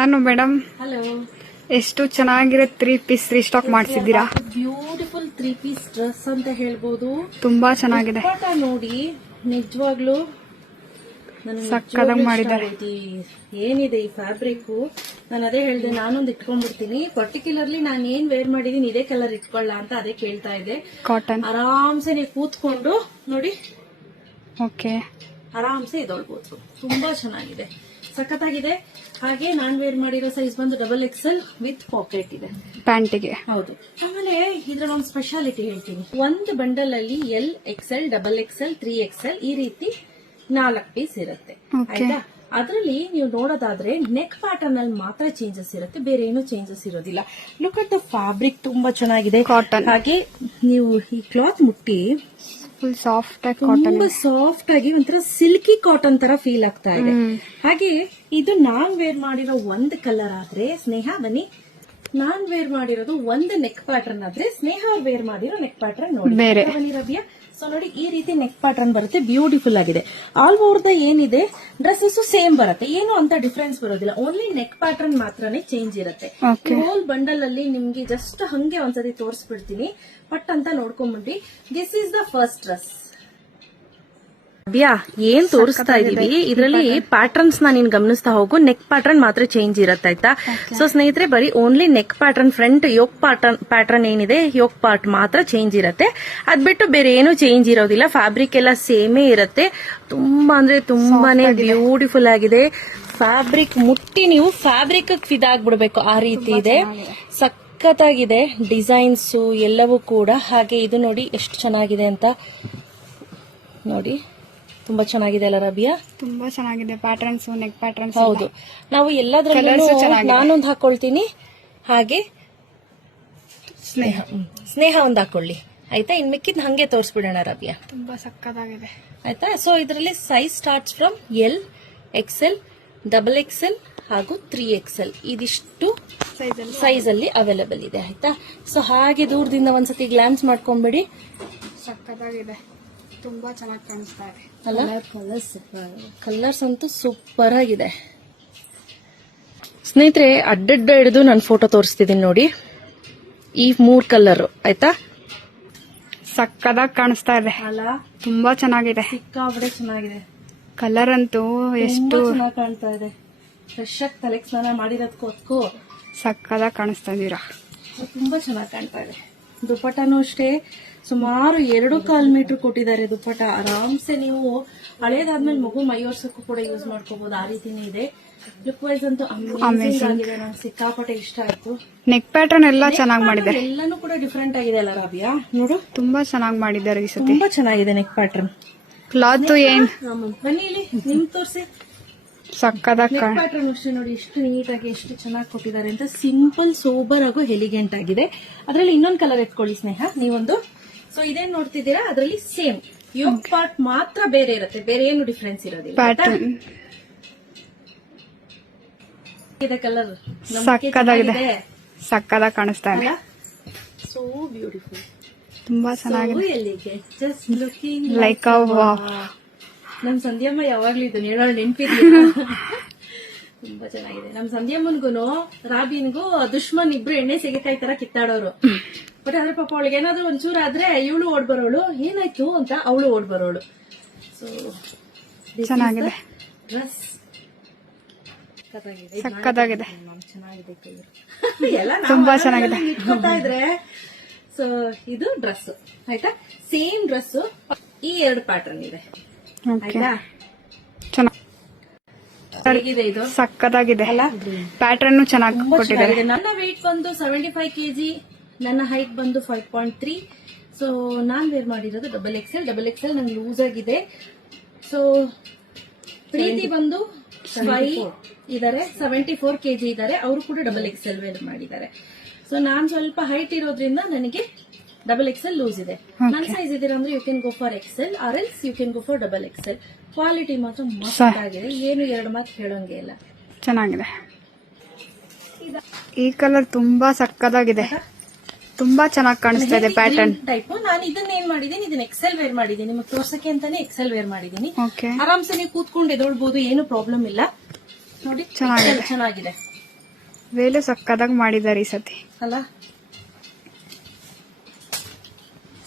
ನಾನು madam hello, ಎಷ್ಟು ಚೆನ್ನಾಗಿರೋ 3 ಪೀಸ್ ರೀಸ್ಟಾಕ್ ಮಾಡಿಸಿದ್ದೀರಾ. ಬ್ಯೂಟಿಫುಲ್ 3 ಪೀಸ್ ಡ್ರೆಸ್ ಅಂತ ಹೇಳ್ಬೋದು. ತುಂಬಾ ಚೆನ್ನಾಗಿದೆ. ಫೋಟೋ ನೋಡಿ ನಿಜವಾಗ್ಲೂ ಸಕ್ಕತ್ತಾಗಿ ಮಾಡಿದ್ದಾರೆ. ಏನಿದೆ ಈ ಫ್ಯಾಬ್ರಿಕ್, ನಾನು ಅದೇ ಹೇಳ್ದೆ, ನಾನೊಂದು ಇಟ್ಕೊಂಡ್ಬಿಡ್ತೀನಿ. ಪರ್ಟಿಕ್ಯುಲರ್ಲಿ ನಾನು ಏನ್ ವೇರ್ ಮಾಡಿದೀನಿ ಇದೇ ಕಲರ್ ಇಟ್ಕೊಳ್ಳ ಅಂತ ಅದೇ ಕೇಳ್ತಾ ಇದ್ದೆ. ಕಾಟನ್ ಆರಾಮ್ಸೆ ನೀವು ಕೂತ್ಕೊಂಡು ನೋಡಿ, ಓಕೆ, ಆರಾಮ್ಸೆ ಇದೊಳ್ಬಹುದು. ತುಂಬಾ ಚೆನ್ನಾಗಿದೆ, ಸಖತ್ತಾಗಿದೆ. ಹಾಗೆ ನಾನ್ ವೇರ್ ಮಾಡಿರೋ ಸೈಜ್ ಬಂದು XXL ವಿತ್ ಪಾಕೆಟ್ ಇದೆ ಪ್ಯಾಂಟಿಗೆ. ಹೌದು. ಆಮೇಲೆ ಇದ್ರಲ್ಲಿ ಒಂದು ಸ್ಪೆಷಾಲಿಟಿ ಹೇಳ್ತೀನಿ. ಒಂದು ಬಂಡಲ್ ಅಲ್ಲಿ L, XL, XXL, 3XL ಈ ರೀತಿ 4 ಪೀಸ್ ಇರುತ್ತೆ. ಆಯ್ತಾ? ಅದರಲ್ಲಿ ನೀವು ನೋಡೋದಾದ್ರೆ ನೆಕ್ ಪ್ಯಾಟರ್ನ್ ಅಲ್ಲಿ ಮಾತ್ರ ಚೇಂಜಸ್ ಇರುತ್ತೆ, ಬೇರೆ ಏನು ಚೇಂಜಸ್ ಇರೋದಿಲ್ಲ. ಲುಕ್ ಅಟ್ ದ ಫ್ಯಾಬ್ರಿಕ್, ತುಂಬಾ ಚೆನ್ನಾಗಿದೆ. ಕಾಟನ್. ಹಾಗೆ ನೀವು ಈ ಕ್ಲಾತ್ ಮುಟ್ಟಿ ಫುಲ್ ಸಾಫ್ಟ್ ಆಗಿ ಕಾಟನ್, ತುಂಬಾ ಸಾಫ್ಟ್ ಆಗಿ ಒಂಥರ ಸಿಲ್ಕಿ ಕಾಟನ್ ತರ ಫೀಲ್ ಆಗ್ತಾ ಇದೆ. ಹಾಗೆ ಇದು ನಾನ್ ವೇರ್ ಮಾಡಿರೋ ಒಂದು ಕಲರ್ ಆದ್ರೆ, ಸ್ನೇಹ ಬನ್ನಿ, ನಾನ್ ವೇರ್ ಮಾಡಿರೋದು ಒಂದು ನೆಕ್ ಪ್ಯಾಟರ್ನ್ ಆದ್ರೆ, ಸ್ನೇಹ ವೇರ್ ಮಾಡಿರೋ ನೆಕ್ ಪ್ಯಾಟರ್ನ್ ನೋಡಿ ಬೇರೆ. ಬನ್ನಿ ರವ್ಯ. ಸೊ ನೋಡಿ, ಈ ರೀತಿ ನೆಕ್ ಪ್ಯಾಟರ್ನ್ ಬರುತ್ತೆ, ಬ್ಯೂಟಿಫುಲ್ ಆಗಿದೆ. ಆಲ್ ಓವರ್ ದ ಏನಿದೆ ಡ್ರೆಸ್ಸಸ್ ಸೇಮ್ ಬರುತ್ತೆ, ಏನು ಅಂತ ಡಿಫ್ರೆನ್ಸ್ ಬರೋದಿಲ್ಲ. ಓನ್ಲಿ ನೆಕ್ ಪ್ಯಾಟರ್ನ್ ಮಾತ್ರನೇ ಚೇಂಜ್ ಇರುತ್ತೆ. ಹೋಲ್ ಬಂಡಲ್ ಅಲ್ಲಿ ನಿಮ್ಗೆ ಜಸ್ಟ್ ಹಂಗೆ ಒಂದ್ಸತಿ ತೋರಿಸ್ಬಿಡ್ತೀನಿ, ಪಟ್ ಅಂತ ನೋಡ್ಕೊಂಡ್ಬಿಡಿ. This is the first dress. ಏನ್ ತೋರಿಸ್ತಾ ಇದೀವಿ ಇದರಲ್ಲಿ ಪ್ಯಾಟರ್ನ್ಸ್ ನೀನ್ ಗಮನಿಸ್ತಾ ಹೋಗು. ನೆಕ್ ಪ್ಯಾಟರ್ನ್ ಮಾತ್ರ ಚೇಂಜ್ ಇರುತ್ತೆ, ಆಯ್ತಾ? ಸೊ ಸ್ನೇಹಿತರೆ, ಬರೀ only neck pattern, front yoke pattern ಏನಿದೆ ಯೋಕ್ ಪಾರ್ಟ್ ಮಾತ್ರ ಚೇಂಜ್ ಇರುತ್ತೆ. ಅದ್ ಬಿಟ್ಟು ಬೇರೆ ಏನು ಚೇಂಜ್ ಇರೋದಿಲ್ಲ. ಫ್ಯಾಬ್ರಿಕ್ ಎಲ್ಲ ಸೇಮೇ ಇರುತ್ತೆ. ತುಂಬಾ ಅಂದ್ರೆ ತುಂಬಾನೇ ಬ್ಯೂಟಿಫುಲ್ ಆಗಿದೆ. ಫ್ಯಾಬ್ರಿಕ್ ಮುಟ್ಟಿ ನೀವು ಫ್ಯಾಬ್ರಿಕ್ ಫಿದಾಗ್ಬಿಡ್ಬೇಕು, ಆ ರೀತಿ ಇದೆ. ಸಖತ್ತಾಗಿದೆ ಡಿಸೈನ್ಸ್ ಎಲ್ಲವೂ ಕೂಡ. ಹಾಗೆ ಇದು ನೋಡಿ ಎಷ್ಟು ಚೆನ್ನಾಗಿದೆ ಅಂತ ನೋಡಿ, ತುಂಬಾ ಚೆನ್ನಾಗಿದೆ ಅಲ್ಲ ರಬಿಯಾ? ತುಂಬಾ ಚೆನ್ನಾಗಿದೆ ಪ್ಯಾಟರ್ನ್ಸ್, ನೆಕ್ ಪ್ಯಾಟರ್ನ್ಸ್. ಹೌದು, ನಾವು ಎಲ್ಲದರಲ್ಲೂ ನಾನೊಂದು ಹಾಕೊಳ್ತೀನಿ, ಹಾಗೆ ಸ್ನೇಹ ಒಂದು ಹಾಕೊಳ್ಳಿ, ಆಯ್ತಾ? ಇನ್ ಮಿಕ್ಕಿದ್ ಹಂಗೆ ತೋರಿಸ್ಬಿಡೋಣ ರಬಿಯಾ. ತುಂಬಾ ಸಕ್ಕತ್ತಾಗಿದೆ, ಆಯ್ತಾ? ಸೊ ಇದರಲ್ಲಿ size starts from L, XL, XXL ಹಾಗೂ 3XL ಇದಿಷ್ಟು ಸೈಜ್ ಅಲ್ಲಿ ಅವೈಲೇಬಲ್ ಇದೆ, ಆಯ್ತಾ? ಸೊ ಹಾಗೆ ದೂರದಿಂದ ಒಂದ್ಸತಿ ಗ್ಲಾನ್ಸ್ ಮಾಡ್ಕೊಂಡ್ಬಿಡಿ. ಸಕ್ಕತ್ತಾಗಿದೆ, ತುಂಬಾ ಚೆನ್ನಾಗಿ ಕಾಣಿಸ್ತಾ ಇದೆ ಅಲ್ಲ? ಕಲರ್ಸ್ ಅಂತೂ ಸೂಪರ್ ಆಗಿದೆ. ಸ್ನೇಹಿತರೆ, ಅಡ್ಡಡ್ಡ ಹಿಡಿದು ನಾನು ಫೋಟೋ ತೋರಿಸ್ತಿದ್ದೀನಿ ನೋಡಿ, ಈ 3 ಕಲರ್, ಆಯ್ತಾ? ಸಕ್ಕತ್ತಾಗಿ ಕಾಣಿಸ್ತಾ ಇದೆ ಅಲ್ಲ? ತುಂಬಾ ಚೆನ್ನಾಗಿದೆ, ಸಿಕ್ಕಾಬಿಡೆ ಚೆನ್ನಾಗಿದೆ. ಕಲರ್ ಅಂತೂ ಎಷ್ಟು ಚೆನ್ನಾಗಿ ಕಾಣ್ತಾ ಇದೆ. ಫ್ರೆಶ್ ಆಗಿ ತಲೆಗೆ ಸ್ನಾನ ಮಾಡಿರೋದಕ್ಕೂ ಸಕ್ಕತ್ತಾಗಿ ಕಾಣಿಸ್ತಾ ಇದೀರಾ. ತುಂಬಾ ಚೆನ್ನಾಗಿ ಕಾಣ್ತಾ ಇದೆ. ದುಪ್ಪಟ್ಟನೂ ಅಷ್ಟೇ, ಸುಮಾರು 2.25 ಮೀಟರ್ ಕೊಟ್ಟಿದ್ದಾರೆ ದುಪ್ಪಟ್ಟ. ಆರಾಮ್ಸೆ ನೀವು ಹಳೇದಾದ್ಮೇಲೆ ಮಗು ಮೈಯೊರ್ಸಕ್ಕೂ ಕೂಡ ಯೂಸ್ ಮಾಡ್ಕೋಬಹುದು, ಆ ರೀತಿನೇ ಇದೆ. ಲುಕ್ ವೈಸ್ ಅಂತೂ ಅಮೇಜಿಂಗ್ ಆಗಿದೆ, ನಂಗೆ ಸಿಕ್ಕಾಪಟ್ಟೆ ಇಷ್ಟ ಆಯ್ತು. ನೆಕ್ ಪ್ಯಾಟರ್ನ್ ಎಲ್ಲ ಚೆನ್ನಾಗಿ ಮಾಡಿದ್ದಾರೆ, ಎಲ್ಲಾನು ಕೂಡ ಡಿಫ್ರೆಂಟ್ ಆಗಿದೆ ಅಲ್ಲ ರಾಬಿಯಾ? ನೋಡು, ತುಂಬಾ ಚೆನ್ನಾಗಿ ಮಾಡಿದ್ದಾರೆ ಈ ಸತಿ. ತುಂಬಾ ಚೆನ್ನಾಗಿದೆ ನೆಕ್ ಪ್ಯಾಟರ್ನ್. ಕ್ಲಾತ್ ಏನ್ ಬನ್ನಿ ಇಲ್ಲಿ ನಿಮ್ ತೋರಿಸಿ. ಸಕ್ಕತ್ತಾಗಿ ನೆಕ್ ಪ್ಯಾಟರ್ನ್ ಅಷ್ಟೇ ನೋಡಿ, ಎಷ್ಟು ನೀಟಾಗಿ ಎಷ್ಟು ಚೆನ್ನಾಗಿ ಕೊಟ್ಟಿದ್ದಾರೆ ಅಂತ. ಸಿಂಪಲ್, ಸೋಬರ್ ಹಾಗೂ ಎಲಿಗೆಂಟ್ ಆಗಿದೆ. ಅದರಲ್ಲಿ ಇನ್ನೊಂದು ಕಲರ್ ಎತ್ಕೊಳ್ಳಿ ಸ್ನೇಹ, ನೀವೊಂದು. ಸೊ ಇದೇನ್ ನೋಡ್ತಿದ್ದೀರಾ, ಅದರಲ್ಲಿ ಸೇಮ್ ಯೋಕ್ ಪಾರ್ಟ್ ಮಾತ್ರ ಬೇರೆ ಇರುತ್ತೆ, ಬೇರೆ ಏನು ಡಿಫ್ರೆನ್ಸ್ ಇರೋದಿಲ್ಲ. ಪ್ಯಾಟರ್ನ್ ಕಲರ್ ಸಕ್ಕತ್ತಾಗಿದೆ, ಸಕ್ಕತ್ತಾಗಿ ಕಾಣಿಸ್ತಾ ಇದೆ. ಸೋ ಬ್ಯೂಟಿಫುಲ್, ತುಂಬಾ ಚೆನ್ನಾಗಿದೆ. ಜಸ್ಟ್ ಲುಕಿಂಗ್ ಲೈಕ್ ನಮ್ ಸಂಧ್ಯಮ್ಮ ಯಾವಾಗ್ಲೂ ಇದನ್ನ ಹೇಳೋಣ ನೆನ್ಪಿದ್ಯಾ? ತುಂಬಾ ಚೆನ್ನಾಗಿದೆ. ನಮ್ ಸಂಧ್ಯಮ್ಮನ್ಗುನು ರಾಬಿನ್ಗೂ ದುಶ್ಮನ್ ಇಬ್ರು ಎಣ್ಣೆ ಸಿಗಕಾಯಿ ತರ ಕಿತ್ತಾಡೋರು. ಬಟ್ ಆದ್ರೆ ಪಾಪ ಅವಳಿಗೆ ಏನಾದ್ರು ಒಂಚೂರು ಆದ್ರೆ ಇವಳು ಓಡ್ ಬರೋಳು, ಏನಾಯ್ತು ಅಂತ ಅವಳು ಓಡ್ ಬರೋಳು. ಸೊ ಚೆನ್ನಾಗಿದೆ ಡ್ರೆಸ್, ಸಕ್ಕತ್ತಾಗಿದೆ, ಚೆನ್ನಾಗಿದೆ. ಎಲ್ಲ ತುಂಬಾ ಚೆನ್ನಾಗಿದೆ ಇಟ್ಕೊತಾ ಇದ್ರೆ. ಸೊ ಇದು ಡ್ರೆಸ್, ಆಯ್ತಾ? ಸೇಮ್ ಡ್ರೆಸ್, ಈ 2 ಪ್ಯಾಟರ್ನ್ ಇದೆ, ಆಯ್ತಾ? ಹೇಗಿದೆ ಇದು? ಸಕ್ಕತ್ತಾಗಿದೆ ಅಲ್ಲ? ಪ್ಯಾಟರ್ನ್ ಚೆನ್ನಾಗಿ ಕೊಟ್ಟಿದ್ದಾರೆ. ನನ್ನ weight ಬಂದು 75 kg, ನನ್ನ ಹೈಟ್ ಬಂದು 5.3. ಸೊ ನಾನ್ ವೇರ್ ಮಾಡಿರೋದು XXL ನಂಗೆ ಲೂಸ್ ಆಗಿದೆ. ಸೊ ಪ್ರೀತಿ ಬಂದು 5 ಇದಾರೆ, 74 kg ಇದಾರೆ, ಅವರು ಕೂಡ XXL ವೇರ್ ಮಾಡಿದ್ದಾರೆ. ಸೊ ನಾನ್ ಸ್ವಲ್ಪ ಹೈಟ್ ಇರೋದ್ರಿಂದ ನನಗೆ XXL ಲೂಸ್ ಇದೆ. ನನ್ನ ಸೈಜ್ ಇದೀರ ಅಂದ್ರೆ you can go for XL or else you can go for XXL. Quality ಮಾತ್ರ ಮಸ್ತ್ ಆಗಿದೆ, ಏನು 2 ಮಾತು ಹೇಳೋಂಗೆ ಇಲ್ಲ, ಚೆನ್ನಾಗಿದೆ. ಈ ಕಲರ್ ತುಂಬಾ ಸಕ್ಕತ್ತಾಗಿದೆ, ತುಂಬಾ ಚೆನ್ನಾಗಿ ಕಾಣಿಸ್ತಾ ಇದೆ ಪ್ಯಾಟರ್ನ್ ಟೈಪ್. ನಾನು ಇದನ್ನ ಏನ್ ಮಾಡಿದೀನಿ, ಇದನ್ನ XL ವೇರ್ ಮಾಡಿದೀನಿ, ನಿಮಗೆ ತೋರ್ಸಕ್ಕೆ ಅಂತಾನೆ XL ವೇರ್ ಮಾಡಿದೀನಿ. ಓಕೆ, ಆರಾಮ್ಸೆ ನೀವು ಕೂತ್ಕೊಂಡು ಎದೊಳ್ಬಹುದು, ಏನು ಪ್ರಾಬ್ಲಮ್ ಇಲ್ಲ. ನೋಡಿ ಚೆನ್ನಾಗಿದೆ. ವೇಲು ಸಕ್ಕದಾಗಿ ಮಾಡಿದ್ದಾರೆ ಈ ಸತಿ. ಅಲ್ಲ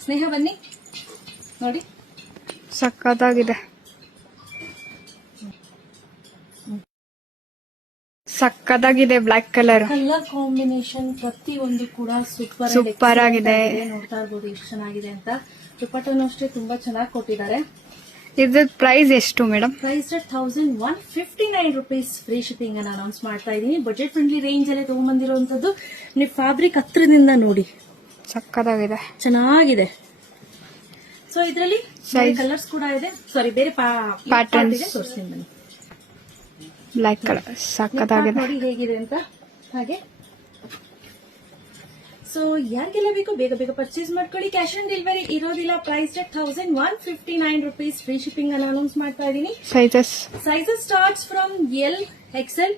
ಸ್ನೇಹ ಬನ್ನಿ ನೋಡಿ. ಸಕ್ಕದಾಗಿದೆ. ಸಕ್ಕದಾಗಿದೆ ಬ್ಲಾಕ್ ಕಲರ್. ಕಲರ್ ಕಾಂಬಿನೇಷನ್ ಪ್ರತಿ ಒಂದು ಕೂಡ Super ಆಗಿದೆ. ನೋಡ್ತಾ ಇರ್ಬೋದು ಎಷ್ಟು ಚೆನ್ನಾಗಿದೆ ಅಂತ. ದುಪ್ಪಟ್ಟನು ಅಷ್ಟೇ ತುಂಬಾ ಚೆನ್ನಾಗಿ ಕೊಟ್ಟಿದ್ದಾರೆ. ಇದ್ರ ಪ್ರೈಸ್ ಎಷ್ಟು madam? Price 1159 rupees. Free shipping ಅನ್ನು ಅನೌನ್ಸ್ ಮಾಡ್ತಾ ಇದೀನಿ. ಬಜೆಟ್ ಫ್ರೆಂಡ್ಲಿ ರೇಂಜ್ ಅಲ್ಲೇ ತಗೊಂಡ್ಬಂದಿರುವಂತದ್ದು. ನೀವು ಫ್ಯಾಬ್ರಿಕ್ ಹತ್ರದಿಂದ ನೋಡಿ ಸಕ್ಕದಾಗಿದೆ. ಚೆನ್ನಾಗಿದೆ. ಸೊ ಇದರಲ್ಲಿ ಕಲರ್ಸ್ ಕೂಡ ಇದೆ. ಸಾರಿ ಬೇರೆ Patterns. ಇದೆ, ತೋರಿಸ್ತೀನಿ ಬನ್ನಿ. ಬ್ಲಾಕ್ ಕಲರ್ ಸಕ್ಕದಾಗಿದೆ. ನೋಡಿ ಹೇಗಿದೆ ಅಂತ. ಹಾಗೆ ಸೊ ಯಾರಿಗೆಲ್ಲ ಬೇಕು ಬೇಗ ಬೇಗ ಪರ್ಚೇಸ್ ಮಾಡ್ಕೊಳ್ಳಿ. ಕ್ಯಾಶ್ ಆನ್ ಡೆಲಿವರಿ ಇರೋದಿಲ್ಲ. Price 1159 rupees. ಫ್ರೀ ಶಿಪ್ಪಿಂಗ್ ಅನ್ನು ಅನೌನ್ಸ್ ಮಾಡ್ತಾ ಇದೀನಿ. Sizes starts from L, XL,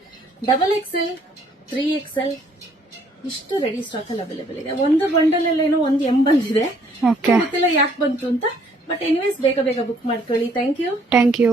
XXL, 3XL ಇಷ್ಟು ರೆಡಿ ಸ್ಟಾಕ್ ಅಲ್ಲಿ ಅವೈಲೇಬಲ್ ಇದೆ. ಒಂದು ಬಂಡಲ್ ಅಲ್ಲೇನೋ ಒಂದು M ಬಂದಿದೆ. ಓಕೆ, ಗೊತ್ತಿಲ್ಲ ಯಾಕೆ ಬಂತು ಅಂತ. ಬಟ್ ಎನಿವೇಸ್ ಬೇಗ ಬೇಗ ಬುಕ್ ಮಾಡ್ಕೊಳ್ಳಿ. Thank you.